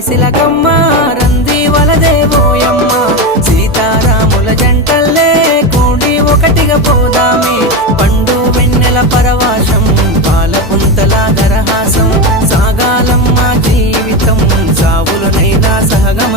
సిలకమ్మ రంది వలదేవోయమ్మ సీతారాముల జంటల్లే కూడి ఒకటిగా పోదామే పండు వెన్నెల పరవాశం పాలపుంతల దరహాసం సాగాలమ్మ జీవితం సావులనైనా సహగమ